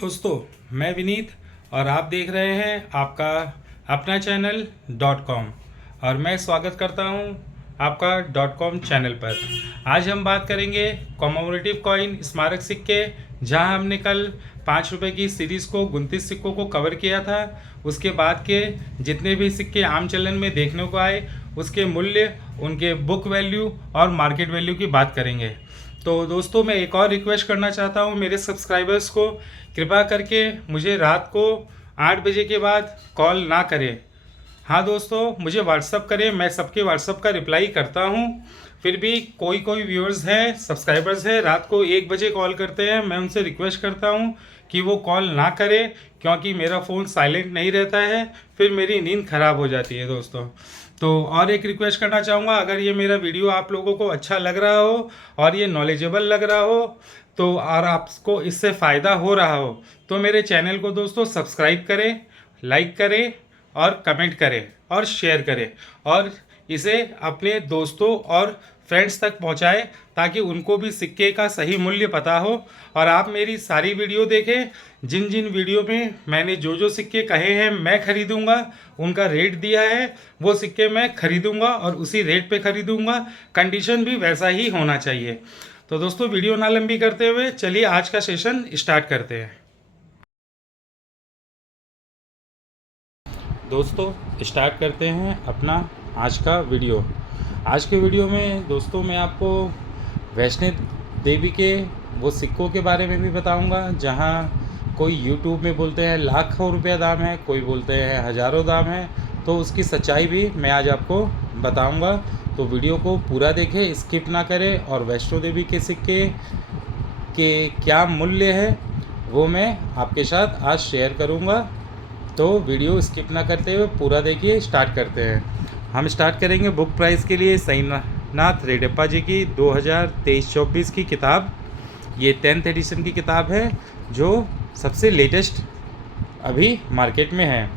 दोस्तों, मैं विनीत और आप देख रहे हैं आपका अपना चैनल .com और मैं स्वागत करता हूं आपका .com चैनल पर। आज हम बात करेंगे कॉमेमोरेटिव कॉइन स्मारक सिक्के, जहां हमने कल 5 रुपये की सीरीज़ को 29 सिक्कों को कवर किया था। उसके बाद के जितने भी सिक्के आम चलन में देखने को आए उसके मूल्य, उनके बुक वैल्यू और मार्केट वैल्यू की बात करेंगे। तो दोस्तों, मैं एक और रिक्वेस्ट करना चाहता हूँ मेरे सब्सक्राइबर्स को, कृपया करके मुझे रात को 8 बजे के बाद कॉल ना करें। हाँ दोस्तों, मुझे व्हाट्सअप करें, मैं सबके व्हाट्सअप का रिप्लाई करता हूँ। फिर भी कोई व्यूअर्स हैं, सब्सक्राइबर्स हैं, रात को 1 बजे कॉल करते हैं। मैं उनसे रिक्वेस्ट करता हूँ कि वो कॉल ना करें, क्योंकि मेरा फ़ोन साइलेंट नहीं रहता है, फिर मेरी नींद ख़राब हो जाती है दोस्तों। तो और एक रिक्वेस्ट करना चाहूँगा, अगर ये मेरा वीडियो आप लोगों को अच्छा लग रहा हो और ये नॉलेजेबल लग रहा हो तो और आपको इससे फ़ायदा हो रहा हो तो मेरे चैनल को दोस्तों सब्सक्राइब करें, लाइक करें और कमेंट करें और शेयर करें और इसे अपने दोस्तों और फ्रेंड्स तक पहुंचाएं, ताकि उनको भी सिक्के का सही मूल्य पता हो। और आप मेरी सारी वीडियो देखें, जिन जिन वीडियो में मैंने जो सिक्के कहे हैं मैं ख़रीदूँगा, उनका रेट दिया है, वो सिक्के मैं ख़रीदूँगा और उसी रेट पे ख़रीदूँगा। कंडीशन भी वैसा ही होना चाहिए। तो दोस्तों, वीडियो ना लंबी करते हुए चलिए आज का सेशन स्टार्ट करते हैं। दोस्तों, स्टार्ट करते हैं अपना आज का वीडियो। आज के वीडियो में दोस्तों मैं आपको वैष्णो देवी के वो सिक्कों के बारे में भी बताऊंगा, जहां कोई यूट्यूब में बोलते हैं लाखों रुपया दाम है, कोई बोलते हैं हज़ारों दाम है। तो उसकी सच्चाई भी मैं आज आपको बताऊंगा। तो वीडियो को पूरा देखें, स्किप ना करें। और वैष्णो देवी के सिक्के के क्या मूल्य है वो मैं आपके साथ आज शेयर करूँगा। तो वीडियो स्किप ना करते हुए पूरा देखिए। स्टार्ट करते हैं। हम स्टार्ट करेंगे बुक प्राइस के लिए साईनाथ रेड्डप्पा जी की 2023-24 की किताब। ये 10th एडिशन की किताब है, जो सबसे लेटेस्ट अभी मार्केट में है।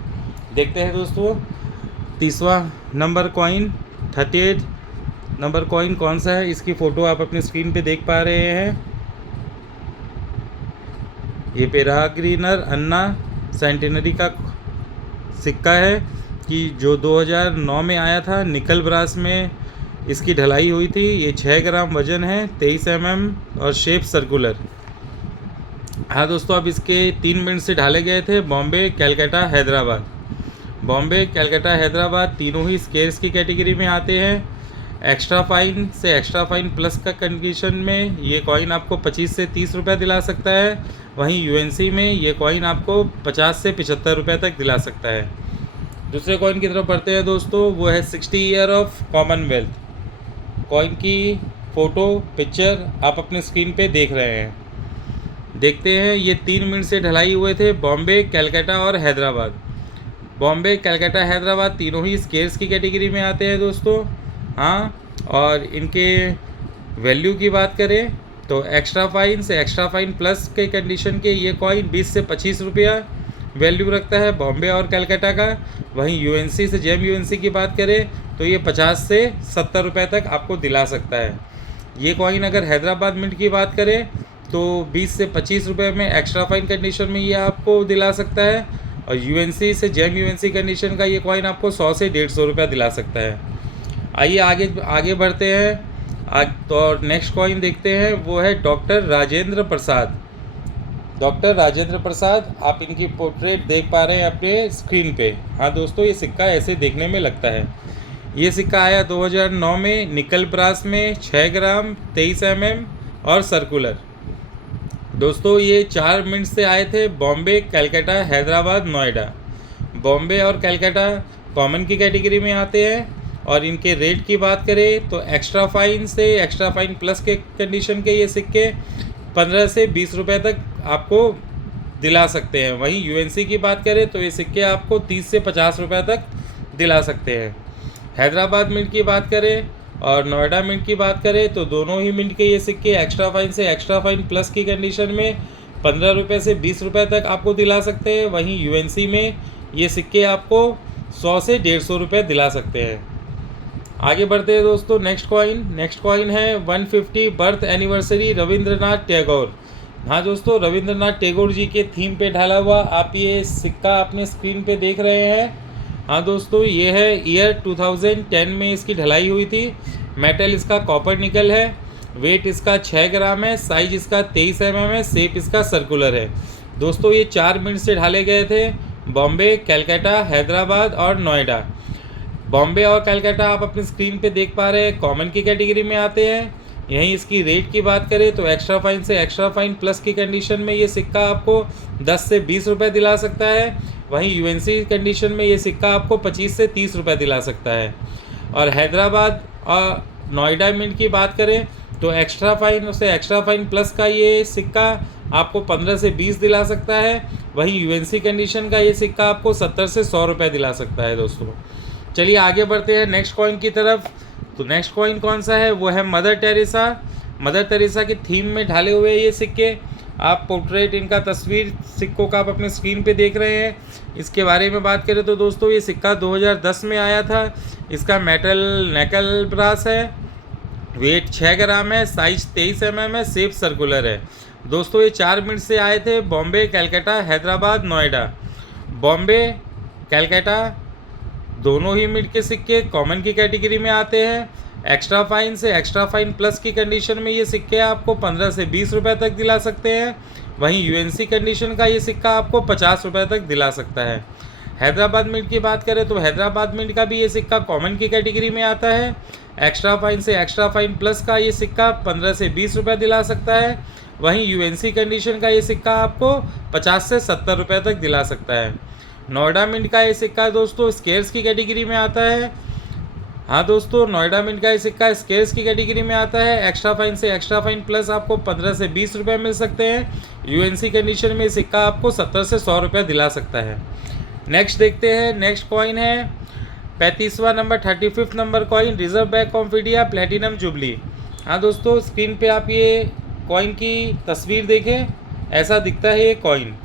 देखते हैं दोस्तों, 30वां नंबर कॉइन, 38 नंबर कॉइन कौन सा है, इसकी फ़ोटो आप अपने स्क्रीन पे देख पा रहे हैं। ये पेराग्रीनर अन्ना सेंटेनरी का सिक्का है कि जो 2009 में आया था। निकल ब्रास में इसकी ढलाई हुई थी। ये 6 ग्राम वजन है, 23 mm और शेप सर्कुलर। हाँ दोस्तों, अब इसके 3 मिनट से ढाले गए थे। बॉम्बे, कलकत्ता, हैदराबाद। बॉम्बे, कलकत्ता, हैदराबाद तीनों ही स्केल्स की कैटेगरी में आते हैं। एक्स्ट्रा फाइन से एक्स्ट्रा फाइन प्लस का कंडीशन में ये कॉइन आपको 25 से 30 रुपये दिला सकता है। वहीं यूएनसी में ये कॉइन आपको 50 से 75 रुपये तक दिला सकता है। दूसरे कॉइन की तरफ बढ़ते हैं दोस्तों, वो है 60 ईयर ऑफ कॉमनवेल्थ। कॉइन की फ़ोटो पिक्चर आप अपने स्क्रीन पे देख रहे हैं। देखते हैं, ये 3 मिनट से ढलाई हुए थे। बॉम्बे, कलकत्ता और हैदराबाद। बॉम्बे, कलकत्ता, हैदराबाद तीनों ही स्केल्स की कैटेगरी में आते हैं दोस्तों। हाँ, और इनके वैल्यू की बात करें तो एक्स्ट्रा फाइन से एक्स्ट्रा फाइन प्लस के कंडीशन के ये कॉइन 20 से 25 रुपया वैल्यू रखता है बॉम्बे और कलकत्ता का। वहीं यूएनसी से जेम यूएनसी की बात करें तो ये 50 से 70 रुपये तक आपको दिला सकता है। ये कॉइन अगर हैदराबाद मिंट की बात करें तो 20 से 25 रुपये में एक्स्ट्रा फाइन कंडीशन में ये आपको दिला सकता है। और यूएनसी से जेम यूएनसी कंडीशन का ये कॉइन आपको 100 से 150 रुपया दिला सकता है। आइए आगे बढ़ते हैं। तो नेक्स्ट कॉइन देखते हैं, वो है डॉक्टर राजेंद्र प्रसाद। डॉक्टर राजेंद्र प्रसाद, आप इनकी पोर्ट्रेट देख पा रहे हैं अपने स्क्रीन पे। हाँ दोस्तों, ये सिक्का ऐसे देखने में लगता है। ये सिक्का आया 2009 में, निकल ब्रास में, 6 ग्राम, 23 mm और सर्कुलर। दोस्तों, ये 4 मिनट से आए थे। बॉम्बे, कलकत्ता, हैदराबाद, नोएडा। बॉम्बे और कलकत्ता कॉमन की कैटेगरी में आते हैं। और इनके रेट की बात करें तो एक्स्ट्रा फाइन से एक्स्ट्रा फाइन प्लस के कंडीशन के ये सिक्के 15 से 20 रुपये तक आपको दिला सकते हैं। वहीं यूएनसी की बात करें तो ये सिक्के आपको 30 से 50 रुपये तक दिला सकते हैं। हैदराबाद मिंट की बात करें और नोएडा मिंट की बात करें तो दोनों ही मिंट के ये सिक्के एक्स्ट्रा फाइन से एक्स्ट्रा फाइन प्लस की कंडीशन में 15 रुपये से 20 रुपये तक आपको दिला सकते हैं। वहीं यूएनसी में ये सिक्के आपको 100 से 150 रुपये दिला सकते हैं। आगे बढ़ते हैं दोस्तों, नेक्स्ट कॉइन है 150 बर्थ एनिवर्सरी रविंद्रनाथ टैगोर। हाँ दोस्तों, रविंद्रनाथ टैगोर जी के थीम पे ढाला हुआ आप ये सिक्का अपने स्क्रीन पे देख रहे हैं। हाँ दोस्तों, ये है ईयर 2010 में इसकी ढलाई हुई थी। मेटल इसका कॉपर निकल है। वेट इसका 6 ग्राम है। साइज इसका 23 mm है। शेप इसका सर्कुलर है। दोस्तों ये 4 मिनट से ढाले गए थे। बॉम्बे, कलकत्ता, हैदराबाद और नोएडा। बॉम्बे और कलकत्ता आप अपनी स्क्रीन पे देख पा रहे हैं, कॉमन की कैटेगरी में आते हैं। यहीं इसकी रेट की बात करें तो एक्स्ट्रा फाइन से एक्स्ट्रा फाइन प्लस की कंडीशन में ये सिक्का आपको 10 से 20 रुपये दिला सकता है। वहीं यूएनसी कंडीशन में ये सिक्का आपको 25 से 30 रुपये दिला सकता है। और हैदराबाद और नोएडा मिंट की बात करें तो एक्स्ट्रा फाइन से एक्स्ट्रा फाइन प्लस का ये सिक्का आपको 15 से 20 दिला सकता है। वहीं यूएनसी कंडीशन का ये सिक्का आपको 70 से 100 रुपये दिला सकता है। दोस्तों चलिए आगे बढ़ते हैं नेक्स्ट कॉइन की तरफ। तो नेक्स्ट कॉइन कौन सा है, वो है मदर टेरेसा। मदर टेरेसा की थीम में ढाले हुए ये सिक्के, आप पोर्ट्रेट इनका तस्वीर सिक्कों का आप अपने स्क्रीन पे देख रहे हैं। इसके बारे में बात करें तो दोस्तों ये सिक्का 2010 में आया था। इसका मेटल नेकल ब्रास है। वेट 6 ग्राम है। साइज 23 mm है। शेप सर्कुलर है। दोस्तों ये 4 मिनट से आए थे। बॉम्बे, कलकत्ता, हैदराबाद, नोएडा। बॉम्बे, कलकत्ता दोनों ही मिड के सिक्के कॉमन की कैटेगरी में आते हैं। एक्स्ट्रा फाइन से एक्स्ट्रा फाइन प्लस की कंडीशन में ये सिक्के आपको 15 से 20 रुपये तक दिला सकते हैं। वहीं यूएनसी कंडीशन का ये सिक्का आपको 50 रुपये तक दिला सकता है। हैदराबाद मिंट की बात करें तो हैदराबाद मिंट का भी ये सिक्का कॉमन की कैटेगरी में आता है। एक्स्ट्रा फाइन से एक्स्ट्रा फाइन प्लस का ये सिक्का 15 से 20 रुपये दिला सकता है। वहीं यूएनसी कंडीशन का ये सिक्का आपको 50 से 70 रुपये तक दिला सकता है। नोएडा मिंट का ये सिक्का दोस्तों स्केयर्स की कैटेगरी में आता है। हाँ दोस्तों, नोएडा मिंट का ये सिक्का स्केयर्स की कैटेगरी में आता है। एक्स्ट्रा फाइन से एक्स्ट्रा फाइन प्लस आपको 15 से 20 रुपये मिल सकते हैं। यूएनसी कंडीशन में सिक्का आपको 70 से 100 रुपये दिला सकता है। नेक्स्ट देखते हैं, नेक्स्ट कॉइन है 35वां number 35 number coin, reserve bank of India platinum jubilee. हाँ दोस्तों, स्क्रीन पे आप ये कॉइन की तस्वीर देखें, ऐसा दिखता है ये कॉइन।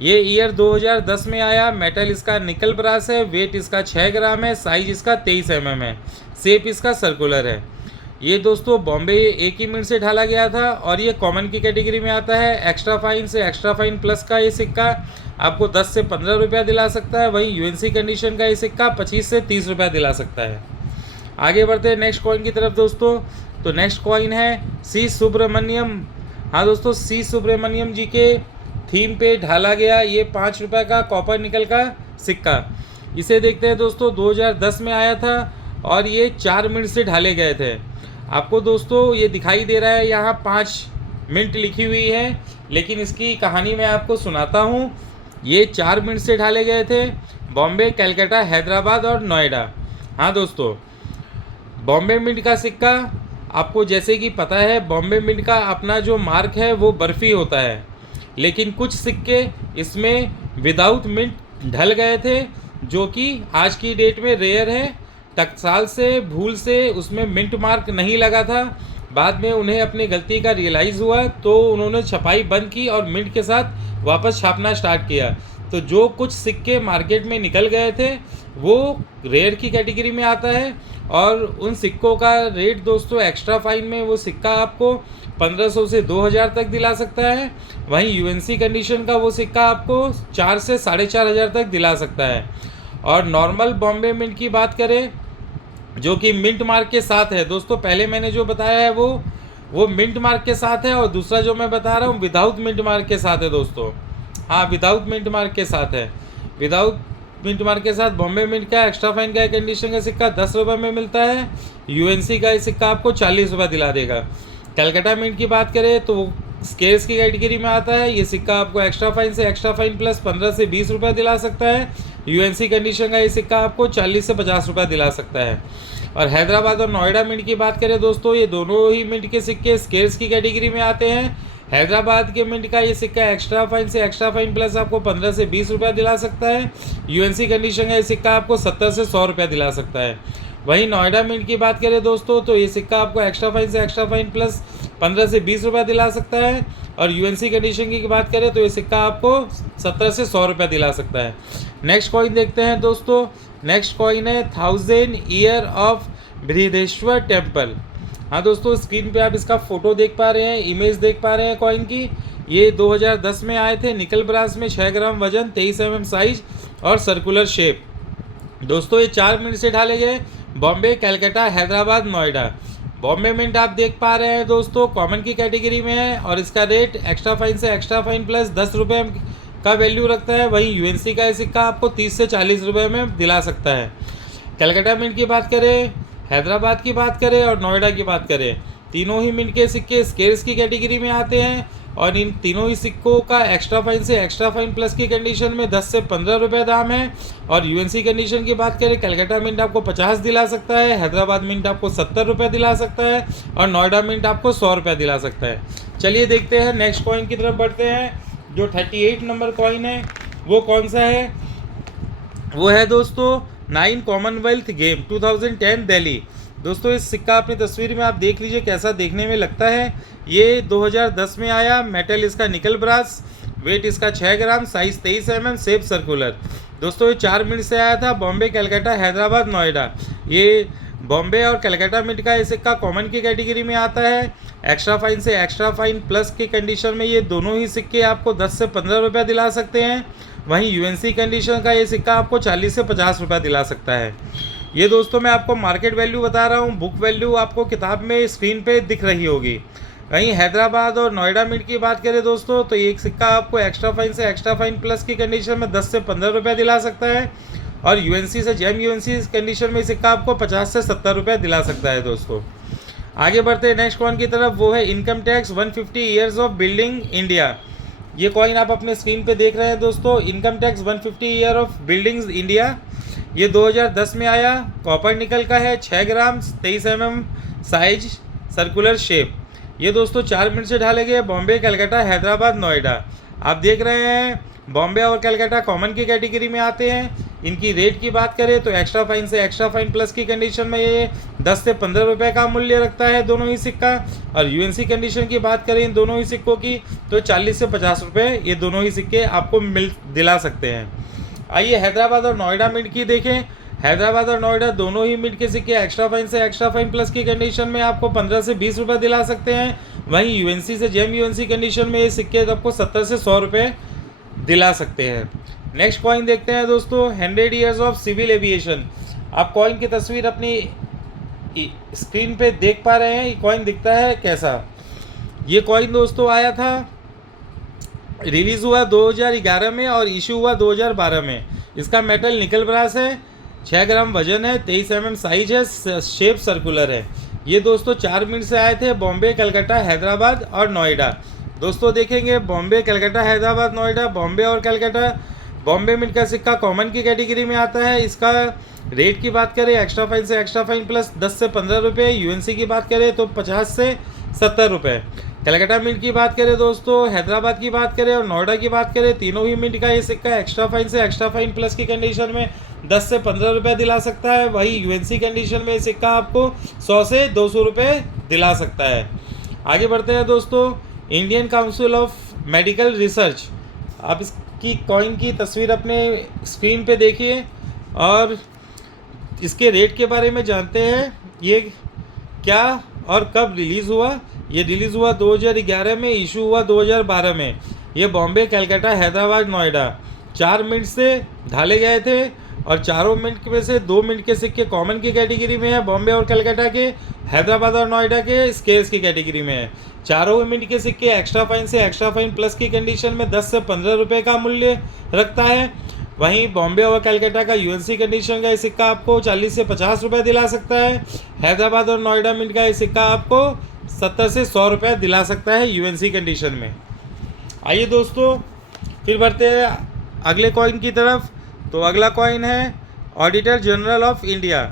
ये ईयर 2010 में आया। मेटल इसका निकल ब्रास है। वेट इसका 6 ग्राम है। साइज इसका 23 mm है। शेप इसका सर्कुलर है। ये दोस्तों बॉम्बे एक ही मिनट से ढाला गया था और ये कॉमन की कैटेगरी में आता है। एक्स्ट्रा फाइन से एक्स्ट्रा फाइन प्लस का ये सिक्का आपको 10 से 15 रुपया दिला सकता है। वहीं यूएनसी कंडीशन का ये सिक्का 25 से 30 रुपया दिला सकता है। आगे बढ़ते हैं नेक्स्ट कॉइन की तरफ दोस्तों। तो नेक्स्ट कॉइन है सी सुब्रमण्यम। हाँ दोस्तों, सी सुब्रमण्यम जी के थीम पे ढाला गया ये 5 रुपये का कॉपर निकल का सिक्का। इसे देखते हैं दोस्तों, 2010 में आया था और ये 4 मिनट से ढाले गए थे। आपको दोस्तों ये दिखाई दे रहा है यहाँ 5 मिनट लिखी हुई है, लेकिन इसकी कहानी मैं आपको सुनाता हूँ। ये 4 मिनट से ढाले गए थे। बॉम्बे, कलकत्ता, हैदराबाद और नोएडा। हाँ दोस्तों, बॉम्बे मिंट का सिक्का आपको जैसे कि पता है, बॉम्बे मिंट का अपना जो मार्क है वो बर्फ़ी होता है, लेकिन कुछ सिक्के इसमें विदाउट मिंट ढल गए थे, जो कि आज की डेट में रेयर है। टकसाल से भूल से उसमें मिंट मार्क नहीं लगा था। बाद में उन्हें अपनी गलती का रियलाइज़ हुआ तो उन्होंने छपाई बंद की और मिंट के साथ वापस छापना स्टार्ट किया। तो जो कुछ सिक्के मार्केट में निकल गए थे वो रेयर की कैटेगरी में आता है। और उन सिक्कों का रेट दोस्तों एक्स्ट्रा फाइन में वो सिक्का आपको 1500 से 2000 तक दिला सकता है। वहीं यूएनसी कंडीशन का वो सिक्का आपको 4 से 4500 तक दिला सकता है। और नॉर्मल बॉम्बे मिंट की बात करें जो कि मिंट मार्क के साथ है दोस्तों, पहले मैंने जो बताया है वो मिंट मार्क के साथ है और दूसरा जो मैं बता रहा हूँ विदाउट मिंट मार्क के साथ है दोस्तों। हाँ, विदाउट मिंट मार्क के साथ है। विदाउट मिंट मार्क के साथ बॉम्बे मिंट का एक्स्ट्रा फाइन का कंडीशन का सिक्का 10 रुपये में मिलता है। यूएनसी का सिक्का आपको 40 रुपये दिला देगा। कलकत्ता मिंट की बात करें तो स्केल्स की कैटेगरी में आता है। ये सिक्का आपको एक्स्ट्रा फाइन से एक्स्ट्रा फाइन प्लस 15 से 20 रुपये दिला सकता है। यूएनसी कंडीशन का ये सिक्का आपको 40 से 50 रुपये दिला सकता है। और हैदराबाद और नोएडा मिंट की बात करें दोस्तों, ये दोनों ही मिंट के सिक्के स्केल्स की कैटेगरी में आते हैं। हैदराबाद के मिंट का ये सिक्का एक्स्ट्रा फाइन से एक्स्ट्रा फाइन प्लस आपको 15 से 20 रुपये दिला सकता है। यूएनसी कंडीशन का ये सिक्का आपको 70 से 100 रुपये दिला सकता है। वहीं नोएडा मिंट की बात करें दोस्तों तो ये सिक्का आपको एक्स्ट्रा फाइन से एक्स्ट्रा फाइन प्लस 15 से 20 रुपये दिला सकता है। और यूएनसी कंडीशन की बात करें तो ये सिक्का आपको 70 से 100 रुपये दिला सकता है। नेक्स्ट कॉइन देखते हैं दोस्तों। नेक्स्ट कॉइन है 1000 ईयर ऑफ बृहदेश्वर टेम्पल। हाँ दोस्तों, स्क्रीन पे आप इसका फ़ोटो देख पा रहे हैं, इमेज देख पा रहे हैं कॉइन की। ये 2010 में आए थे, निकल ब्रास में, 6 ग्राम वजन, 23 mm साइज और सर्कुलर शेप। दोस्तों ये 4 मिनट से ढाले गए, बॉम्बे, कलकत्ता, हैदराबाद, नोएडा। बॉम्बे मिंट आप देख पा रहे हैं दोस्तों, कॉमन की कैटेगरी में है और इसका रेट एक्स्ट्रा फाइन से एक्स्ट्रा फाइन प्लस 10 रुपये का वैल्यू रखता है। वहीं यूएनसी का सिक्का आपको 30 से 40 रुपये में दिला सकता है। कलकत्ता मिंट की बात करें, हैदराबाद की बात करें और नोएडा की बात करें, तीनों ही मिंट के सिक्के स्केल्स की कैटेगरी में आते हैं और इन तीनों ही सिक्कों का एक्स्ट्रा फाइन से एक्स्ट्रा फाइन प्लस की कंडीशन में 10 से 15 रुपये दाम है। और यूएनसी कंडीशन की बात करें, कलकत्ता मिंट आपको 50 दिला सकता है, हैदराबाद मिंट आपको 70 रुपये दिला सकता है और नोएडा मिंट आपको 100 रुपये दिला सकता है। चलिए देखते हैं, नेक्स्ट कॉइन की तरफ बढ़ते हैं। जो 38 नंबर कॉइन है वो कौन सा है? वो है दोस्तों 9 कॉमनवेल्थ गेम 2010 दिल्ली। दोस्तों इस सिक्का अपनी तस्वीर में आप देख लीजिए कैसा देखने में लगता है। ये 2010 में आया, मेटल इसका निकल ब्रास, वेट इसका 6 ग्राम, साइज 23 mm, शेप सर्कुलर। दोस्तों ये 4 मिनट से आया था, बॉम्बे, कलकत्ता, हैदराबाद, नोएडा। ये बॉम्बे और कलकत्ता मिंट का ये सिक्का कॉमन की कैटेगरी में आता है। एक्स्ट्रा फाइन से एक्स्ट्रा फाइन प्लस की कंडीशन में ये दोनों ही सिक्के आपको 10 से 15 रुपये दिला सकते हैं। वहीं यूएनसी कंडीशन का ये सिक्का आपको 40 से 50 रुपये दिला सकता है। ये दोस्तों मैं आपको मार्केट वैल्यू बता रहा हूँ, बुक वैल्यू आपको किताब में स्क्रीन पे दिख रही होगी। वहीं हैदराबाद और नोएडा मिंट की बात करें दोस्तों, तो एक सिक्का आपको एक्स्ट्रा फाइन से एक्स्ट्रा फाइन प्लस की कंडीशन में 10 से 15 रुपये दिला सकता है और यूएनसी से जेम यूएनसी कंडीशन में सिक्का आपको 50 से 70 रुपये दिला सकता है। दोस्तों आगे बढ़ते हैं नेक्स्ट कॉइन की तरफ, वो है income tax 150 years of building India. ये कॉइन आप अपने स्क्रीन पे देख रहे हैं दोस्तों, income tax 150 year of buildings India. ये 2010 में आया, कॉपर निकल का है, 6 ग्राम, 23 mm साइज, सर्कुलर शेप। ये दोस्तों 4 मिनट से ढाले गए, बॉम्बे, कलकत्ता, हैदराबाद, नोएडा। आप देख रहे हैं बॉम्बे और कलकत्ता कॉमन की कैटेगरी में आते हैं। इनकी रेट की बात करें तो एक्स्ट्रा फाइन से एक्स्ट्रा फाइन प्लस की कंडीशन में ये 10 से 15 रुपये का मूल्य रखता है दोनों ही सिक्का। और यूएनसी कंडीशन की बात करें इन दोनों ही सिक्कों की तो 40 से 50 रुपये ये दोनों ही सिक्के आपको दिला सकते हैं। आइए हैदराबाद और नोएडा मिंट की देखें। हैदराबाद और नोएडा दोनों ही मिंट के सिक्के एक्स्ट्रा फाइन से एक्स्ट्रा फाइन प्लस की कंडीशन में आपको 15 से 20 रुपये दिला सकते हैं। वहीं यूएनसी से जेम यूएनसी कंडीशन में ये सिक्के आपको 70 से 100 रुपये दिला सकते हैं। नेक्स्ट कॉइन देखते हैं दोस्तों, 100 ईयर्स ऑफ सिविल एविएशन। आप कॉइन की तस्वीर अपनी स्क्रीन पे देख पा रहे हैं, ये कॉइन दिखता है कैसा। ये कॉइन दोस्तों आया था, रिलीज़ हुआ 2011 में और इशू हुआ 2012 में। इसका मेटल निकल ब्रास है, 6 ग्राम वजन है, 23 mm साइज है, शेप सर्कुलर है। ये दोस्तों 4 मिनट से आए थे, बॉम्बे, कलकत्ता, हैदराबाद और नोएडा। दोस्तों देखेंगे बॉम्बे, कलकत्ता, हैदराबाद, नोएडा, बॉम्बे और कलकत्ता। बॉम्बे मिंट का सिक्का कॉमन की कैटेगरी में आता है। इसका रेट की बात करें एक्स्ट्रा फाइन से एक्स्ट्रा फाइन प्लस 10 से 15 रुपये। यूएनसी की बात करें तो 50 से 70 रुपये। कलकत्ता मिंट की बात करें दोस्तों, हैदराबाद की बात करें और नोएडा की बात करें, तीनों ही मिंट का ये सिक्का एक्स्ट्रा फाइन से एक्स्ट्रा फाइन प्लस की कंडीशन में 10 से 15 रुपये दिला सकता है। वही यूएनसी कंडीशन में ये सिक्का आपको 100 से 200 रुपये दिला सकता है। आगे बढ़ते हैं दोस्तों, Indian council of medical research. आप इसकी कॉइन की तस्वीर अपने स्क्रीन पे देखिए और इसके रेट के बारे में जानते हैं। ये क्या और कब रिलीज़ हुआ? ये रिलीज़ हुआ 2011 में, इशू हुआ 2012 में। ये बॉम्बे, कलकत्ता, हैदराबाद, नोएडा 4 मिनट से ढाले गए थे और चारों मिनट में से 2 मिनट के सिक्के कॉमन की कैटेगरी में है, बॉम्बे और कलकत्ता के। हैदराबाद और नोएडा के स्केल्स की कैटेगरी में है। चारों मिनट के सिक्के एक्स्ट्रा फाइन से एक्स्ट्रा फाइन प्लस की कंडीशन में 10 से 15 रुपये का मूल्य रखता है। वहीं बॉम्बे और कलकत्ता का यूएनसी कंडीशन का ये सिक्का आपको 40 से 50 रुपये दिला सकता है। हैदराबाद और नोएडा मिंट का ये सिक्का आपको 70 से 100 रुपये दिला सकता है यूएनसी कंडीशन में। आइए दोस्तों फिर बढ़ते हैं अगले कॉइन की तरफ। तो अगला कॉइन है auditor general of India,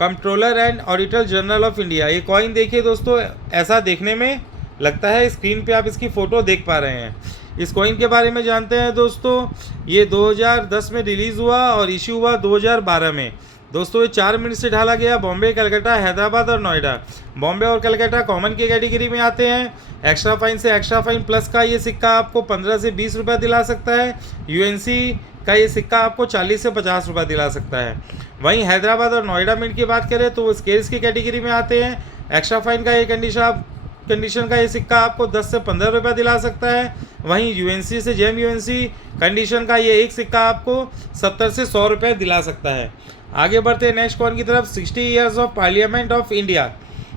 controller and auditor general of India. ये कॉइन देखिए दोस्तों, ऐसा देखने में लगता है। स्क्रीन पे आप इसकी फ़ोटो देख पा रहे हैं। इस कॉइन के बारे में जानते हैं दोस्तों। ये 2010 में रिलीज़ हुआ और इशू हुआ 2012 में। दोस्तों ये 4 मिनट से ढाला गया, बॉम्बे, कलकत्ता, हैदराबाद और नोएडा। बॉम्बे और कलकत्ता कॉमन की कैटेगरी में आते हैं। एक्स्ट्रा फाइन से एक्स्ट्रा फाइन प्लस का ये सिक्का आपको 15 से 20 रुपये दिला सकता है। यूएनसी का ये सिक्का आपको 40 से 50 रुपये दिला सकता है। वहीं हैदराबाद और नोएडा मिंट की बात करें तो वो स्केल्स की कैटेगरी में आते हैं। एक्स्ट्रा फाइन का ये कंडीशन का ये सिक्का आपको 10 से 15 रुपये दिला सकता है। वहीं यूएनसी से जेम यूएनसी कंडीशन का ये एक सिक्का आपको 70 से 100 रुपये दिला सकता है। आगे बढ़ते हैं नेक्स्ट कॉइन की तरफ। 60 years of parliament of India.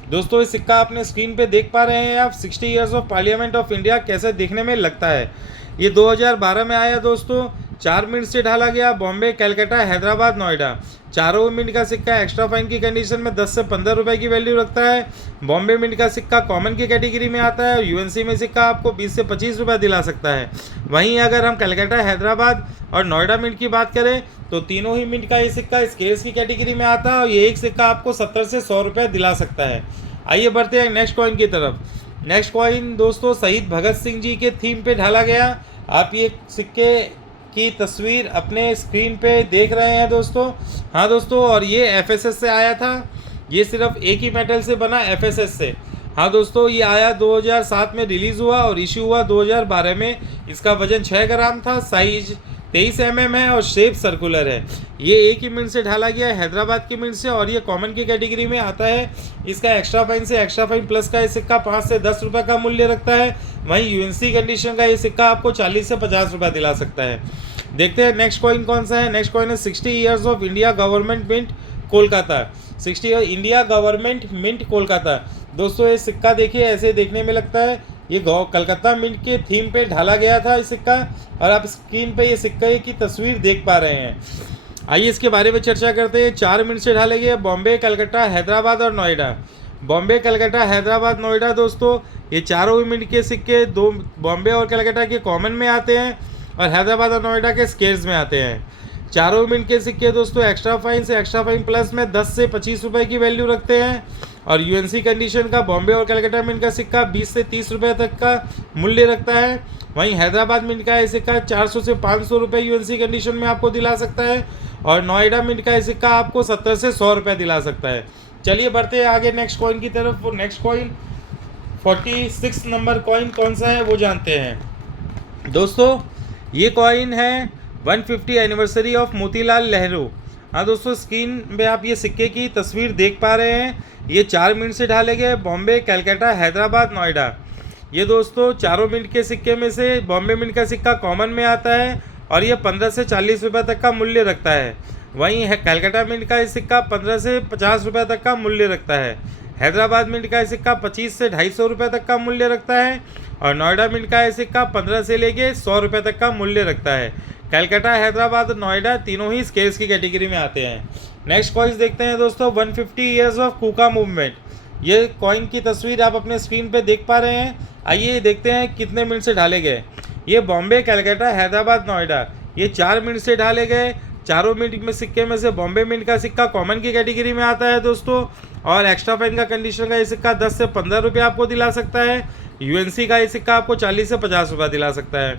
दोस्तों ये सिक्का आपने स्क्रीन पे देख पा रहे हैं आप। 60 years of parliament of India कैसे दिखने में लगता है। ये 2012 में आया दोस्तों। 4 मिनट से ढाला गया। बॉम्बे, कलकत्ता, हैदराबाद, नोएडा। चारों मिनट का सिक्का एक्स्ट्रा फाइन की कंडीशन में 10 से 15 रुपये की वैल्यू रखता है। बॉम्बे मिंट का सिक्का कॉमन की कैटेगरी में आता है और यूएनसी में सिक्का आपको 20 से 25 रुपये दिला सकता है। वहीं अगर हम कलकत्ता, हैदराबाद और नोएडा मिंट की बात करें तो तीनों ही मिंट का ये सिक्का स्केल्स की कैटेगरी में आता है और ये एक सिक्का आपको 70 से 100 रुपये दिला सकता है। आइए बढ़ते हैं नेक्स्ट कॉइन की तरफ। नेक्स्ट कॉइन दोस्तों शहीद भगत सिंह जी के थीम पे ढाला गया। आप ये सिक्के की तस्वीर अपने स्क्रीन पे देख रहे हैं दोस्तों। हाँ दोस्तों, और ये एफएसएस से आया था। ये सिर्फ एक ही मेटल से बना एफएसएस से। हाँ दोस्तों, ये आया 2007 में रिलीज़ हुआ और इशू हुआ 2012 में। इसका वजन 6 ग्राम था, साइज 23 mm है और शेप सर्कुलर है। ये एक ही मिनट से ढाला गया है, हैदराबाद की मिनट से, और ये कॉमन की कैटेगरी में आता है। इसका एक्स्ट्रा फाइन से एक्स्ट्रा फाइन प्लस का ये सिक्का 5 से 10 रुपये का मूल्य रखता है। वहीं यूएनसी कंडीशन का ये सिक्का आपको 40 से 50 रुपये दिला सकता है। देखते हैं नेक्स्ट कॉइन कौन सा है। नेक्स्ट कॉइन है 60 years of India government mint Kolkata. 60 year India government mint Kolkata. दोस्तों ये सिक्का देखिए ऐसे देखने में लगता है। ये कलकत्ता मिंट के थीम पे ढाला गया था ये सिक्का, और आप स्क्रीन पे ये सिक्के की तस्वीर देख पा रहे हैं। आइए इसके बारे में चर्चा करते हैं। 4 मिनट से ढाले गए बॉम्बे, कलकत्ता, हैदराबाद और नोएडा। बॉम्बे, कलकत्ता, हैदराबाद, नोएडा दोस्तों ये चारों मिनट के सिक्के दो बॉम्बे और कलकत्ता के कॉमन में आते हैं और हैदराबाद और नोएडा के स्केल्स में आते हैं। चारों मिनट के सिक्के दोस्तों एक्स्ट्रा फाइन से एक्स्ट्रा फाइन प्लस में 10 से 25 रुपये की वैल्यू रखते हैं और यूएनसी कंडीशन का बॉम्बे और कलकत्ता मिंट का सिक्का 20 से 30 रुपये तक का मूल्य रखता है। वहीं हैदराबाद मिंट का ये सिक्का 400 से 500 रुपये यूएनसी कंडीशन में आपको दिला सकता है और नोएडा मिंट का ये सिक्का आपको 70 से 100 रुपये दिला सकता है। चलिए बढ़ते हैं आगे नेक्स्ट कॉइन की तरफ। वो नेक्स्ट कॉइन 46 नंबर कॉइन कौन सा है वो जानते हैं। दोस्तों ये कॉइन है 150 एनिवर्सरी ऑफ मोतीलाल नेहरू। हाँ दोस्तों स्क्रीन पे आप ये सिक्के की तस्वीर देख पा रहे हैं। ये 4 मिनट से ढाले गए बॉम्बे, कलकत्ता, हैदराबाद, नोएडा। ये दोस्तों चारों मिनट के सिक्के में से बॉम्बे मिनट का सिक्का कॉमन में आता है और ये 15 से 40 रुपये तक का मूल्य रखता है। वहीं है कलकत्ता मिंट का ये सिक्का 15 से 50 रुपये तक का मूल्य रखता है। हैदराबाद मिंट का ये सिक्का 25 से 250 रुपये तक का मूल्य रखता है और नोएडा मिंट का ये सिक्का 15 से लेके 100 रुपये तक का मूल्य रखता है। कलकत्ता, हैदराबाद और नोएडा तीनों ही स्केल्स की कैटेगरी में आते हैं। नेक्स्ट कॉइन्स देखते हैं दोस्तों 150 ईयर्स ऑफ कुका मूवमेंट। ये कॉइन की तस्वीर आप अपने स्क्रीन पे देख पा रहे हैं। आइए देखते हैं कितने मिनट से ढाले गए। ये बॉम्बे, कलकत्ता, हैदराबाद, नोएडा ये 4 मिनट से ढाले गए। चारों मिनट में सिक्के में से बॉम्बे मिंट का सिक्का कॉमन की कैटेगरी में आता है दोस्तों और एक्स्ट्रा फाइन का कंडीशन का ये सिक्का 10 से 15 रुपये आपको दिला सकता है। यूएनसी का ये सिक्का आपको 40 से 50 रुपये दिला सकता है।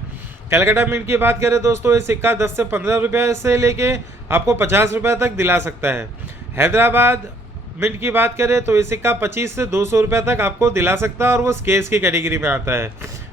कलकत्ता मिंट की बात करें दोस्तों ये सिक्का 10 से 15 रुपये से लेके आपको 50 रुपये तक दिला सकता है। हैदराबाद मिंट की बात करें तो ये सिक्का 25 से 200 रुपये तक आपको दिला सकता है और वो स्केल्स की कैटेगरी में आता है।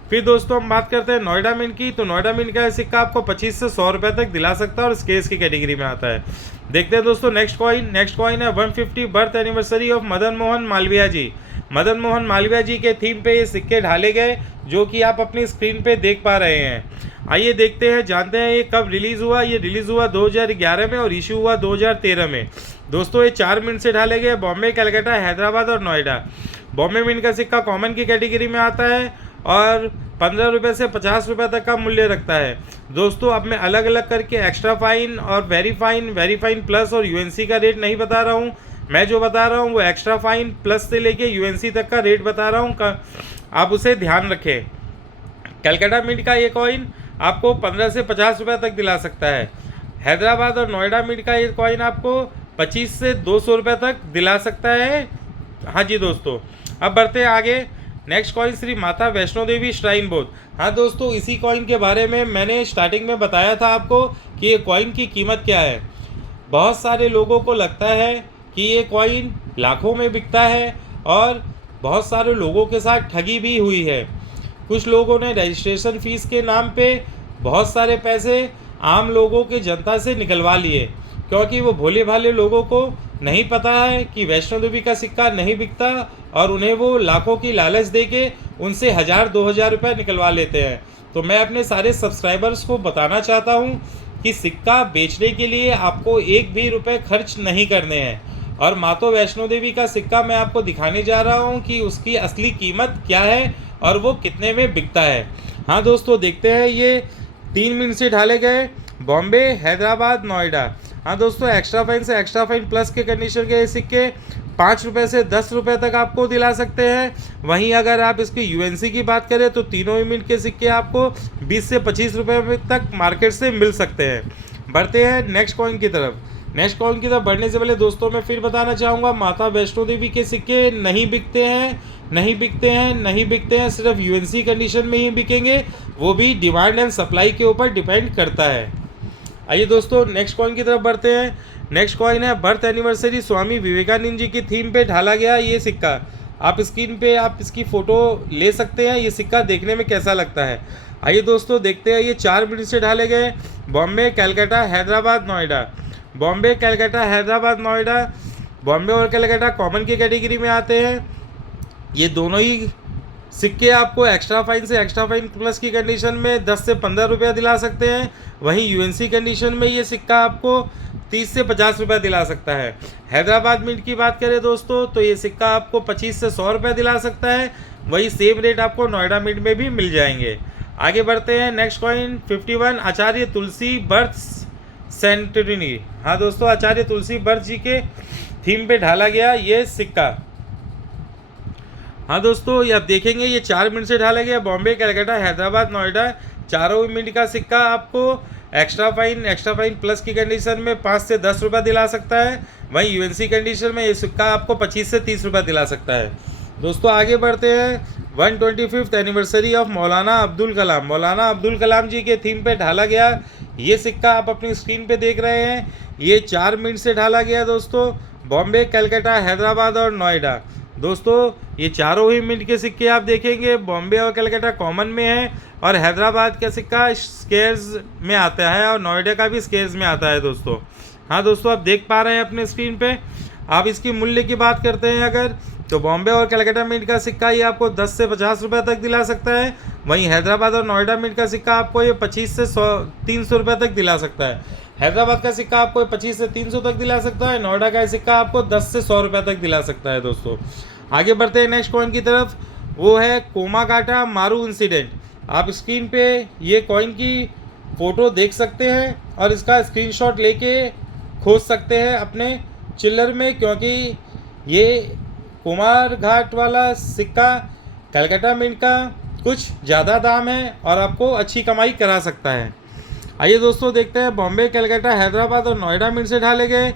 फिर दोस्तों हम बात करते हैं नोएडा मिंट की, तो नोएडा मिंट का सिक्का आपको 25 से 100 रुपये तक दिला सकता है और स्केल्स की कैटेगरी में आता है। देखते हैं दोस्तों नेक्स्ट कॉइन है 150 birth anniversary of Madan Mohan Malviya ji. Madan Mohan Malviya ji के थीम पे ये सिक्के ढाले गए जो कि आप अपनी स्क्रीन पे देख पा रहे हैं। आइए देखते हैं जानते हैं ये कब रिलीज़ हुआ। ये रिलीज़ हुआ 2011 में और इशू हुआ 2013 में। दोस्तों ये 4 मिनट से ढाले गए बॉम्बे, कलकत्ता, हैदराबाद और नोएडा। बॉम्बे मिंट का सिक्का कॉमन की कैटेगरी में आता है और 15 रुपये से 50 रुपये तक का मूल्य रखता है। दोस्तों अब मैं अलग अलग करके एक्स्ट्रा फाइन और वेरी फाइन प्लस और यूएनसी का रेट नहीं बता रहा हूँ। मैं जो बता रहा हूँ वो एक्स्ट्रा फाइन प्लस से लेके यूएनसी तक का रेट बता रहा हूँ, आप उसे ध्यान रखें। कलकत्ता मिंट का ये कॉइन आपको 15 से 50 रुपये तक दिला सकता है। हैदराबाद और नोएडा मिंट का ये कॉइन आपको 25 से 200 रुपये तक दिला सकता है। हाँ जी दोस्तों, अब बढ़ते हैं आगे। Next coin Shri Mata Vaishno Devi shrine board. हाँ दोस्तों इसी कॉइन के बारे में मैंने स्टार्टिंग में बताया था आपको कि ये कॉइन की कीमत क्या है। बहुत सारे लोगों को लगता है कि ये कॉइन लाखों में बिकता है और बहुत सारे लोगों के साथ ठगी भी हुई है। कुछ लोगों ने रजिस्ट्रेशन फ़ीस के नाम पे बहुत सारे पैसे आम लोगों के जनता से निकलवा लिए क्योंकि वो भोले भाले लोगों को नहीं पता है कि वैष्णो देवी का सिक्का नहीं बिकता और उन्हें वो लाखों की लालच दे के उनसे 1000-2000 रुपये निकलवा लेते हैं। तो मैं अपने सारे सब्सक्राइबर्स को बताना चाहता हूँ कि सिक्का बेचने के लिए आपको एक भी रुपये खर्च नहीं करने हैं। और माता वैष्णो देवी का सिक्का मैं आपको दिखाने जा रहा हूँ कि उसकी असली कीमत क्या है और वो कितने में बिकता है। हाँ दोस्तों, देखते हैं ये 3 मिनट से ढाले गए बॉम्बे, हैदराबाद, नोएडा। हाँ दोस्तों, एक्स्ट्रा फाइन से एक्स्ट्रा फाइन प्लस के कंडीशन के सिक्के 5 रुपये से 10 रुपये तक आपको दिला सकते हैं। वहीं अगर आप इसकी यूएनसी की बात करें तो तीनों ही मिनट के सिक्के आपको 20 से 25 रुपये तक मार्केट से मिल सकते हैं। बढ़ते हैं नेक्स्ट कॉइन की तरफ। नेक्स्ट कॉइन की तरफ बढ़ने से पहले दोस्तों मैं फिर बताना चाहूँगा, माता वैष्णो देवी के सिक्के नहीं बिकते हैं, सिर्फ यूएनसी कंडीशन में ही बिकेंगे, वो भी डिमांड एंड सप्लाई के ऊपर डिपेंड करता है। आइए दोस्तों नेक्स्ट कॉइन की तरफ बढ़ते हैं। नेक्स्ट कॉइन है बर्थ एनिवर्सरी स्वामी विवेकानंद जी की थीम पे ढाला गया ये सिक्का। आप स्क्रीन पे आप इसकी फ़ोटो ले सकते हैं, ये सिक्का देखने में कैसा लगता है। आइए दोस्तों देखते हैं, ये 4 मिनट से ढाले गए बॉम्बे, कलकत्ता, हैदराबाद, नोएडा। बॉम्बे, कलकत्ता, हैदराबाद, नोएडा। बॉम्बे और कलकत्ता कॉमन की कैटेगरी में आते हैं। ये दोनों ही सिक्के आपको एक्स्ट्रा फाइन से एक्स्ट्रा फाइन प्लस की कंडीशन में 10 से 15 रुपया दिला सकते हैं। वहीं यूएनसी कंडीशन में ये सिक्का आपको 30 से 50 रुपया दिला सकता है। हैदराबाद मिंट की बात करें दोस्तों तो ये सिक्का आपको 25 से 100 रुपया दिला सकता है। वही सेम रेट आपको नोएडा मिंट में भी मिल जाएंगे। आगे बढ़ते हैं नेक्स्ट कॉइन 51 आचार्य तुलसी बर्थ सेंटरी। हाँ दोस्तों, आचार्य तुलसी बर्थ जी के थीम पे ढाला गया ये सिक्का। हाँ दोस्तों, ये आप देखेंगे ये 4 मिनट से ढाला गया बॉम्बे, कलकत्ता, हैदराबाद, नोएडा। चारों मिनट का सिक्का आपको एक्स्ट्रा फाइन प्लस की कंडीशन में 5 से 10 रुपया दिला सकता है। वहीं यूएनसी कंडीशन में ये सिक्का आपको 25 से 30 रुपया दिला सकता है। दोस्तों आगे बढ़ते हैं 125th एनिवर्सरी ऑफ मौलाना अब्दुल कलाम। मौलाना अब्दुल कलाम जी के थीम पे ढाला गया ये सिक्का आप अपनी स्क्रीन पे देख रहे हैं। ये 4 मिनट से ढाला गया दोस्तों बॉम्बे, कलकत्ता, हैदराबाद और नोएडा। दोस्तों ये चारों ही मिनट के सिक्के आप देखेंगे बॉम्बे और कलकत्ता कॉमन में है और हैदराबाद का सिक्का स्केयर्स में आता है और नोएडा का भी स्केयर्स में आता है दोस्तों। हाँ दोस्तों, आप देख पा रहे हैं अपने स्क्रीन पे। आप इसकी मूल्य की बात करते हैं अगर तो बॉम्बे और कलकत्ता मिंट का सिक्का ये आपको 10 से 50 रुपये तक दिला सकता है। वहीं हैदराबाद और नोएडा मिंट का सिक्का आपको ये 25 से 300 रुपये तक दिला सकता है। हैदराबाद का सिक्का आपको 25 से 300 तक दिला सकता है। नोएडा का सिक्का आपको 10 से 100 रुपये तक दिला सकता है दोस्तों। आगे बढ़ते हैं नेक्स्ट कॉइन की तरफ, वो है कोमागाटा मारू इंसिडेंट। आप स्क्रीन पे ये कॉइन की फ़ोटो देख सकते हैं और इसका स्क्रीनशॉट लेके खोज सकते हैं अपने चिल्लर में, क्योंकि ये कुमार घाट वाला सिक्का कलकत्ता मिंट का कुछ ज़्यादा दाम है और आपको अच्छी कमाई करा सकता है। आइए दोस्तों देखते हैं बॉम्बे, कलकत्ता, हैदराबाद और नोएडा मिंट से ढाले गए।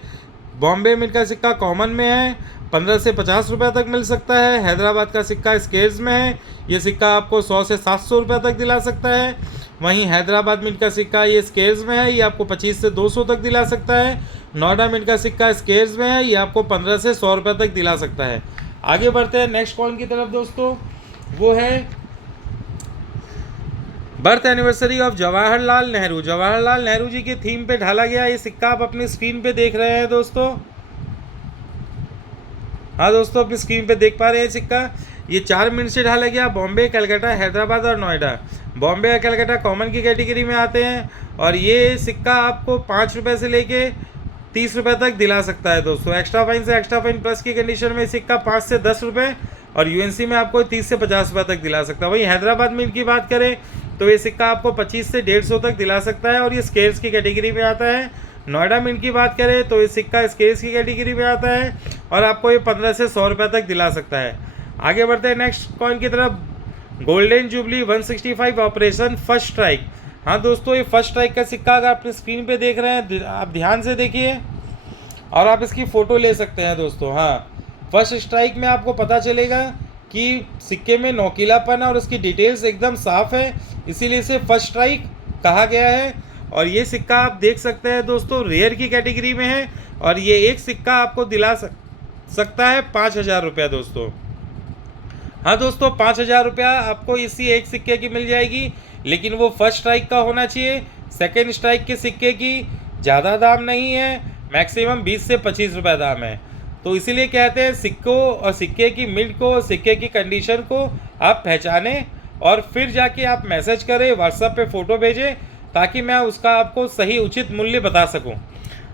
बॉम्बे मिंट का सिक्का कॉमन में है, 15 से 50 रुपये तक मिल सकता है। हैदराबाद का सिक्का स्केयर्स में है, ये सिक्का आपको 100 से 700 रुपये तक दिला सकता है। वहीं हैदराबाद मिंट का सिक्का ये स्केयर्स में है, ये आपको 25 से 200 तक दिला सकता है। नोएडा मिंट का सिक्का स्केयर्स में है, ये आपको 15 से 100 रुपये तक दिला सकता है। आगे बढ़ते हैं नेक्स्ट कॉइन की तरफ दोस्तों, वो है birth anniversary of Jawaharlal Nehru. Jawaharlal Nehru ji के थीम पे ढाला गया ये सिक्का आप अपनी स्क्रीन पे देख रहे हैं दोस्तों। हाँ दोस्तों, अपनी स्क्रीन पे देख पा रहे हैं सिक्का। ये 4 मिनट से ढाला गया बॉम्बे, कलकत्ता, हैदराबाद और नोएडा। बॉम्बे और कलकत्ता कॉमन की कैटेगरी में आते हैं और ये सिक्का आपको 5 रुपये से लेके 30 रुपये तक दिला सकता है दोस्तों। एक्स्ट्रा फाइन से एक्स्ट्रा फाइन प्लस की कंडीशन में सिक्का 5 से 10 रुपये और यूएनसी में आपको 30 से 50 रुपये तक दिला सकता है। वहीं हैदराबाद मिंट की बात करें तो ये सिक्का आपको 25 से 150 तक दिला सकता है और ये स्केयर्स की कैटेगरी में आता है। नोएडा मिंट की बात करें तो ये सिक्का स्केयर्स की कैटेगरी में आता है और आपको ये 15 से 100 रुपये तक दिला सकता है। आगे बढ़ते हैं नेक्स्ट कॉइन की तरफ, golden jubilee 165 operation first strike. हाँ दोस्तों, ये फर्स्ट स्ट्राइक का सिक्का अगर आप स्क्रीन पे देख रहे हैं आप ध्यान से देखिए और आप इसकी फ़ोटो ले सकते हैं दोस्तों। हाँ, फर्स्ट स्ट्राइक में आपको पता चलेगा कि सिक्के में नोकीलापन है और उसकी डिटेल्स एकदम साफ है, इसीलिए इसे फर्स्ट स्ट्राइक कहा गया है। और ये सिक्का आप देख सकते हैं दोस्तों रेयर की कैटेगरी में है और ये एक सिक्का आपको दिला सकता है 5000 रुपया दोस्तों। हाँ दोस्तों, 5000 रुपया आपको इसी एक सिक्के की मिल जाएगी, लेकिन वो फर्स्ट स्ट्राइक का होना चाहिए। सेकेंड स्ट्राइक के सिक्के की ज़्यादा दाम नहीं है, मैक्सिमम 20 से 25 रुपये दाम है। तो इसीलिए कहते हैं सिक्कों और सिक्के की मिंट को, सिक्के की कंडीशन को आप पहचानें और फिर जाके आप मैसेज करें, व्हाट्सएप पे फ़ोटो भेजें, ताकि मैं उसका आपको सही उचित मूल्य बता सकूं।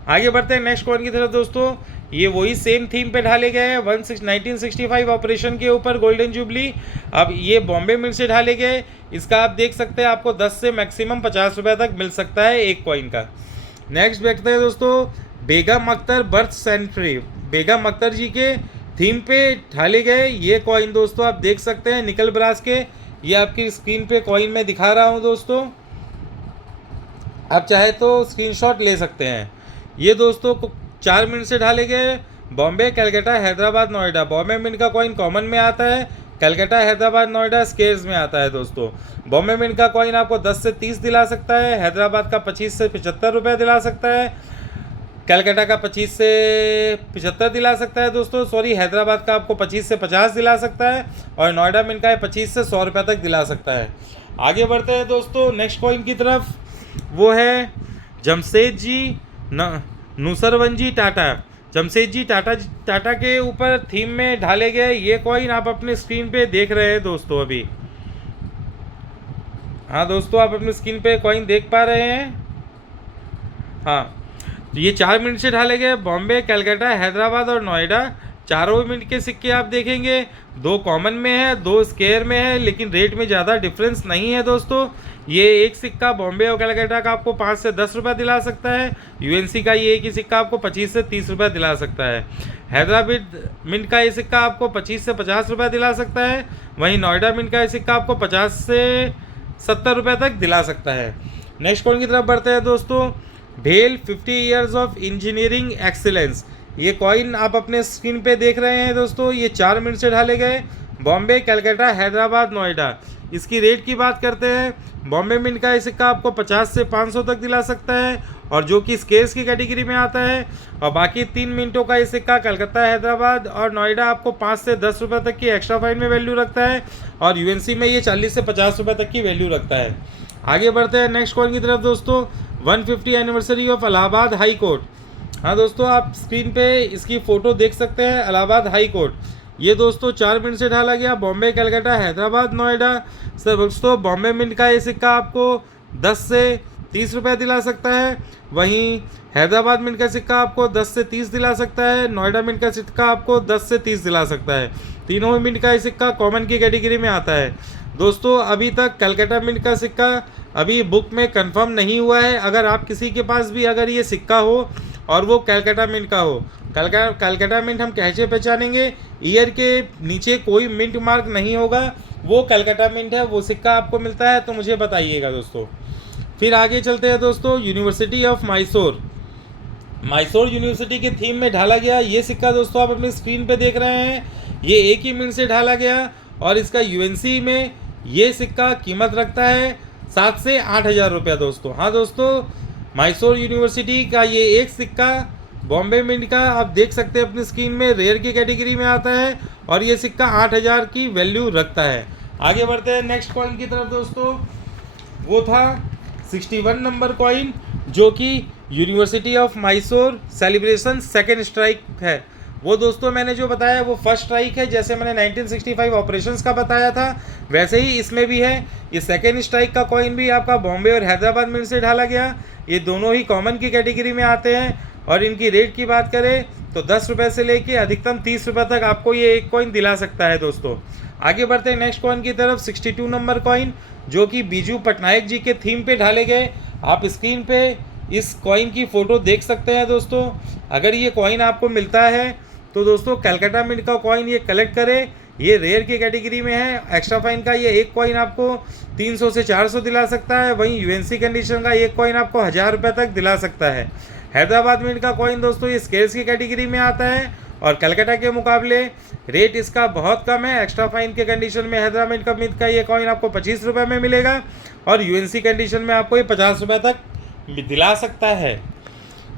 आगे बढ़ते हैं नेक्स्ट कॉइन की तरफ दोस्तों। ये वही सेम थीम पे ढाले गए हैं 1965 ऑपरेशन के ऊपर गोल्डन जुबली। अब ये बॉम्बे मिंट से ढाले गए। इसका आप देख सकते हैं आपको 10 से मैक्सिमम 50 रुपये तक मिल सकता है एक कॉइन का। नेक्स्ट देखते हैं दोस्तों बेगम अख्तर बर्थ सेंचुरी, बेगम अख्तर जी के थीम पे ढाले गए ये कॉइन दोस्तों आप देख सकते हैं निकल ब्रास के। ये आपकी स्क्रीन पे कॉइन में दिखा रहा हूँ दोस्तों, आप चाहे तो स्क्रीनशॉट ले सकते हैं। ये दोस्तों 4 मिनट से ढाले गए बॉम्बे, कलकत्ता, हैदराबाद, नोएडा। बॉम्बे मिंट का कॉइन कॉमन में आता है, कलकत्ता, हैदराबाद, नोएडा स्केयर्स में आता है दोस्तों। बॉम्बे मिंट का कॉइन आपको 10 से 30 दिला सकता है, हैदराबाद का 25 से 75 रुपये दिला सकता है, कलकत्ता का 25 से 75 दिला सकता है दोस्तों, सॉरी हैदराबाद का आपको 25 से 50 दिला सकता है, और नोएडा मिंट का 25 से 100 रुपये तक दिला सकता है। आगे बढ़ते हैं दोस्तों नेक्स्ट कॉइन की तरफ, वो है जमशेदजी नुसरवंजी टाटा। जमशेदजी टाटा के ऊपर थीम में ढाले गए ये कॉइन आप अपने स्क्रीन पे देख रहे हैं दोस्तों अभी। हाँ दोस्तों आप अपनी स्क्रीन पे कॉइन देख पा रहे हैं। हाँ तो ये 4 मिनट से ढाले गए बॉम्बे, कलकत्ता, हैदराबाद और नोएडा। चारों मिनट के सिक्के आप देखेंगे 2 कॉमन में है, 2 स्केयर में है, लेकिन रेट में ज़्यादा डिफरेंस नहीं है दोस्तों। ये एक सिक्का बॉम्बे और कलकत्ता का आपको 5 से 10 रुपये दिला सकता है, यूएनसी का ये एक ही सिक्का आपको 25 से 30 रुपये दिला सकता है, हैदराबाद मिंट का ये सिक्का आपको 25 से 50 रुपये दिला सकता है, वहीं नोएडा मिंट का ये सिक्का आपको 50 से 70 रुपये तक दिला सकता है। नेक्स्ट कॉइन की तरफ बढ़ते हैं दोस्तों, भेल 50 ईयर्स ऑफ इंजीनियरिंग एक्सीलेंस। ये कॉइन आप अपने स्क्रीन पे देख रहे हैं दोस्तों, ये 4 मिनट से ढाले गए बॉम्बे, कलकत्ता, हैदराबाद, नोएडा। इसकी रेट की बात करते हैं, बॉम्बे मिंट का ये सिक्का आपको 50 से 500 तक दिला सकता है, और जो कि स्केयर्स की कैटेगरी में आता है, और बाकी 3 मिनटों का ये सिक्का कलकत्ता, हैदराबाद और नोएडा आपको 5 से 10 रुपये तक की एक्स्ट्रा फाइन में वैल्यू रखता है, और यूएनसी में ये 40 से 50 रुपये तक की वैल्यू रखता है। आगे बढ़ते हैं नेक्स्ट कॉइन की तरफ दोस्तों, 150 anniversary of Allahabad high court. हाँ दोस्तों आप स्क्रीन पे इसकी फ़ोटो देख सकते हैं, इलाहाबाद हाई कोर्ट। ये दोस्तों 4 मिनट से ढाला गया बॉम्बे, कलकत्ता, हैदराबाद, नोएडा। सर दोस्तों बॉम्बे मिंट का ये सिक्का आपको 10 से 30 रुपये दिला सकता है, वहीं हैदराबाद मिंट का सिक्का आपको 10 से 30 दिला सकता है, नोएडा मिंट का सिक्का आपको 10 से 30 दिला सकता है। तीनों मिंट का ये सिक्का कॉमन की कैटेगरी में आता है दोस्तों। अभी तक कलकत्ता मिंट का सिक्का अभी बुक में कंफर्म नहीं हुआ है। अगर आप किसी के पास भी अगर ये सिक्का हो और वो कलकत्ता मिंट का हो, कलकत्ता मिंट हम कैसे पहचानेंगे, ईयर के नीचे कोई मिंट मार्क नहीं होगा, वो कलकत्ता मिंट है, वो सिक्का आपको मिलता है तो मुझे बताइएगा दोस्तों। फिर आगे चलते हैं दोस्तों, university of Mysore. Mysore university के थीम में ढाला गया ये सिक्का दोस्तों आप अपनी स्क्रीन पे देख रहे हैं, ये एक ही मिनट से ढाला गया, और इसका यूएनसी में ये सिक्का कीमत रखता है 7 से 8 हज़ार रुपया दोस्तों। हाँ दोस्तों मैसूर यूनिवर्सिटी का ये एक सिक्का बॉम्बे मिंट का आप देख सकते हैं अपनी स्क्रीन में, रेयर की कैटेगरी में आता है, और ये सिक्का 8,000 की वैल्यू रखता है। आगे बढ़ते हैं नेक्स्ट कॉइन की तरफ दोस्तों, वो था 61 नंबर कॉइन, जो कि university of Mysore celebration second strike है। वो दोस्तों मैंने जो बताया वो फर्स्ट स्ट्राइक है, जैसे मैंने 1965 ऑपरेशंस का बताया था वैसे ही इसमें भी है। ये सेकेंड स्ट्राइक का कॉइन भी आपका बॉम्बे और हैदराबाद मिंट से ढाला गया, ये दोनों ही कॉमन की कैटेगरी में आते हैं, और इनकी रेट की बात करें तो 10 रुपये से लेके अधिकतम 30 रुपये तक आपको ये एक कॉइन दिला सकता है दोस्तों। आगे बढ़ते हैं नेक्स्ट कॉइन की तरफ, 62 नंबर कॉइन, जो कि बीजू पटनायक जी के थीम पे ढाले गए। आप स्क्रीन पे इस कॉइन की फ़ोटो देख सकते हैं दोस्तों। अगर ये कॉइन आपको मिलता है तो दोस्तों कलकत्ता मिंट का कॉइन ये कलेक्ट करें, ये रेयर की कैटेगरी में है। एक्स्ट्रा फाइन का ये एक कॉइन आपको 300 से 400 दिला सकता है, वहीं यूएनसी कंडीशन का एक कॉइन आपको 1000 रुपये तक दिला सकता है। हैदराबाद मिंट का कॉइन दोस्तों ये स्केयर्स की कैटेगरी में आता है, और कलकत्ता के मुकाबले रेट इसका बहुत कम है। एक्स्ट्रा फाइन के कंडीशन में हैदराबाद मिंट का ये कॉइन आपको 25 रुपये में मिलेगा, और यूएनसी कंडीशन में आपको ये 50 रुपये तक दिला सकता है।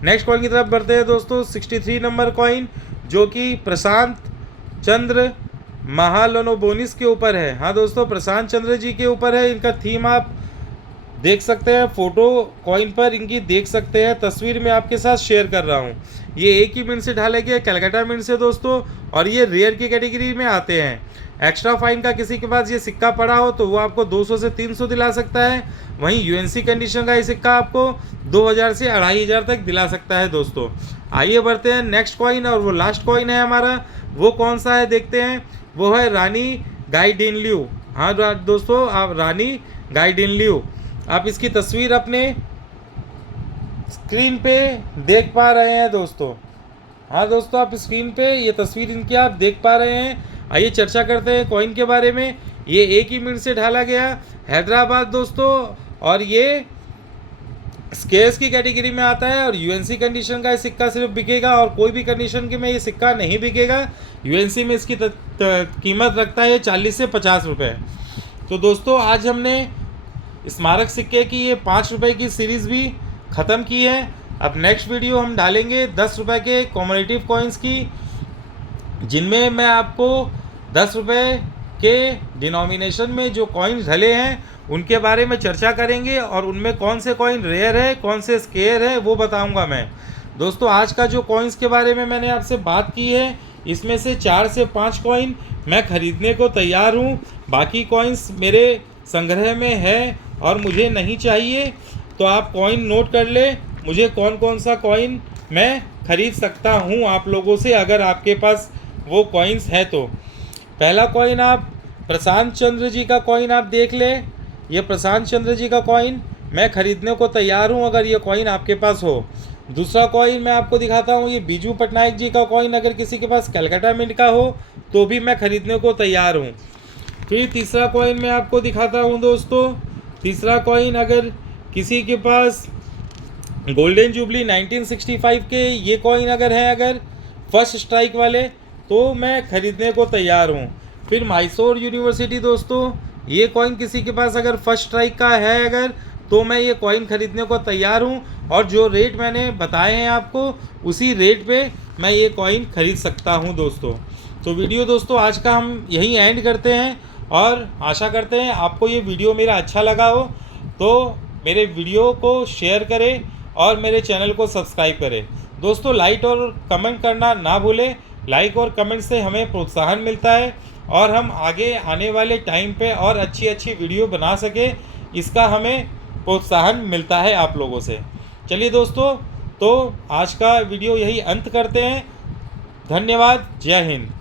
नेक्स्ट कॉइन की तरफ बढ़ते हैं दोस्तों, 63 नंबर कॉइन, जो कि प्रशांत चंद्र महालोनोबोनिस के ऊपर है। हाँ दोस्तों प्रशांत चंद्र जी के ऊपर है, इनका थीम आप देख सकते हैं, फ़ोटो कॉइन पर इनकी देख सकते हैं, तस्वीर मैं आपके साथ शेयर कर रहा हूँ। ये एक ही मिनट से ढाले गए कलकत्ता मिनट से दोस्तों, और ये रेयर की कैटेगरी में आते हैं। एक्स्ट्रा फाइन का किसी के पास ये सिक्का पड़ा हो तो वो आपको 200 से 300 दिला सकता है। वहीं यूएनसी कंडीशन का ये सिक्का आपको 2000 से 2500 तक दिला सकता है दोस्तों। आइए बढ़ते हैं नेक्स्ट कॉइन, और वो लास्ट कॉइन है हमारा, वो कौन सा है देखते हैं। वो है रानी गाइडिनल्यू। हाँ दोस्तों, आप रानी गाइडिनल्यू, आप इसकी तस्वीर अपने स्क्रीन पे देख पा रहे हैं दोस्तों। हाँ दोस्तों, आप स्क्रीन पे ये तस्वीर इनकी आप देख पा रहे हैं। आइए चर्चा करते हैं कॉइन के बारे में। ये एक ही मिनट से ढाला गया हैदराबाद दोस्तों, और ये स्केयर्स की कैटेगरी में आता है, और यूएनसी कंडीशन का ये सिक्का सिर्फ बिकेगा, और कोई भी कंडीशन के में ये सिक्का नहीं बिकेगा। यूएनसी में इसकी कीमत रखता है 40 से 50 रुपये। तो दोस्तों आज हमने स्मारक सिक्के की ये 5 रुपये की सीरीज़ भी ख़त्म की है। अब नेक्स्ट वीडियो हम डालेंगे 10 रुपये के कॉमरेटिव कॉइन्स की, जिनमें मैं आपको 10 रुपये के डिनोमिनेशन में जो कॉइन्स ढले हैं उनके बारे में चर्चा करेंगे, और उनमें कौन से कॉइन रेयर है, कौन से स्केयर है, वो बताऊंगा मैं। दोस्तों आज का जो कॉइन्स के बारे में मैंने आपसे बात की है, इसमें से 4 से 5 कॉइन मैं ख़रीदने को तैयार हूँ। बाकी कॉइन्स मेरे संग्रह में है और मुझे नहीं चाहिए। तो आप कॉइन नोट कर ले, मुझे कौन कौन सा कॉइन मैं ख़रीद सकता हूँ आप लोगों से, अगर आपके पास वो कॉइन्स है तो। पहला कॉइन आप प्रशांत चंद्र जी का कॉइन आप देख ले। ये प्रशांत चंद्र जी का कॉइन मैं ख़रीदने को तैयार हूँ, अगर ये कॉइन आपके पास हो। दूसरा कॉइन मैं आपको दिखाता हूँ, ये बीजू पटनायक जी का कॉइन, अगर किसी के पास कलकत्ता मिंट का हो तो भी मैं ख़रीदने को तैयार हूँ। फिर तीसरा कॉइन मैं आपको दिखाता हूँ दोस्तों। तीसरा कॉइन अगर किसी के पास गोल्डन जुबली 1965 के ये कॉइन अगर है, अगर फर्स्ट स्ट्राइक वाले, तो मैं ख़रीदने को तैयार हूँ। फिर मैसूर यूनिवर्सिटी दोस्तों, ये कॉइन किसी के पास अगर फर्स्ट स्ट्राइक का है अगर, तो मैं ये कॉइन ख़रीदने को तैयार हूँ, और जो रेट मैंने बताए हैं आपको उसी रेट पे मैं ये कॉइन ख़रीद सकता हूँ दोस्तों। तो वीडियो दोस्तों आज का हम यहीं एंड करते हैं, और आशा करते हैं आपको ये वीडियो मेरा अच्छा लगा हो। तो मेरे वीडियो को शेयर करें और मेरे चैनल को सब्सक्राइब करें दोस्तों। लाइक और कमेंट करना ना भूलें, लाइक और कमेंट से हमें प्रोत्साहन मिलता है, और हम आगे आने वाले टाइम पे और अच्छी अच्छी वीडियो बना सके, इसका हमें प्रोत्साहन मिलता है आप लोगों से। चलिए दोस्तों, तो आज का वीडियो यही अंत करते हैं। धन्यवाद, जय हिंद।